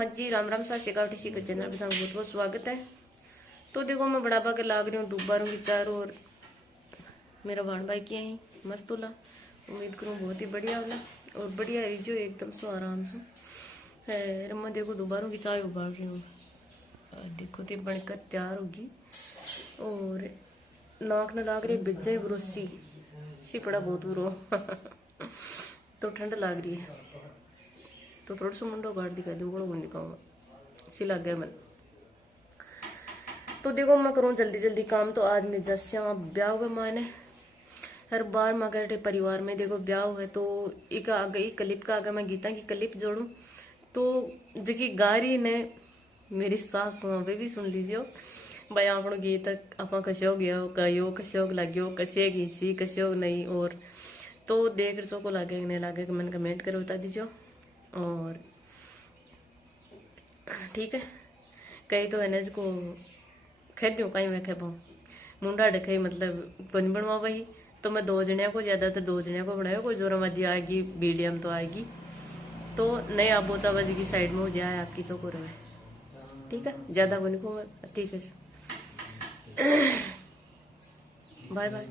हाँ जी, राम राम सा शेखावटी सी का चैनल में बहुत बहुत स्वागत है। तो देखो मैं बढ़ापा के लाग रही हूँ दोबारों की चारों और मेरा भाण भाई किए हैं मस्त होला। उम्मीद करूँ बहुत ही बढ़िया होला और बढ़िया रिजो एकदम सो आराम से है। मैं देखो दोबारों की चाय उबाल रही हूँ। देखो तो बनकर तैयार होगी और नाक न लाग रही बिजा ब्रोसी सिपड़ा बहुत बुरो तो ठंड लाग रही है तो थोड़ा सा मुंडो गाड़ दिखा दूँ बड़ो गुन दिखाऊंगा सी लग गया मन। तो देखो मैं करूँ जल्दी जल्दी काम। तो आज मैं जैसा ब्याह हुआ माने हर बार मगर परिवार में देखो ब्याह हुआ तो एक आ गई क्लिप का आगे मैं गीता की क्लिप जोड़ू तो जबकि गारी ने मेरी सास वे भी सुन लीजिए भाई आपनो गीत आप कशो गया कहो कशो लग्यो कसे घीसी कशो नहीं और तो देख चो को लागे नहीं लागे मैंने कमेंट कर बता दीजिए। और ठीक है कहीं तो है को खेद दूँ कहीं मैं खेपाऊँ मुंडा ढके मतलब बन बनवा वही तो मैं 2 जणिया को ज्यादा तो 2 जणिया को बनाया कोई जोरा मध्य आएगी मीडियम तो आएगी तो नहीं आप बोचा बाजी की साइड में हो जाए आपकी चौको रहे ठीक है ज्यादा को नहीं को ठीक है बाय बाय।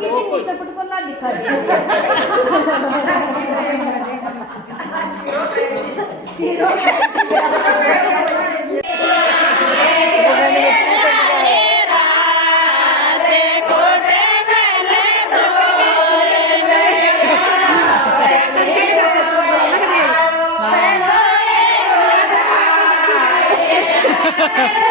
पटकोला दिखा दिया Ha ha ha.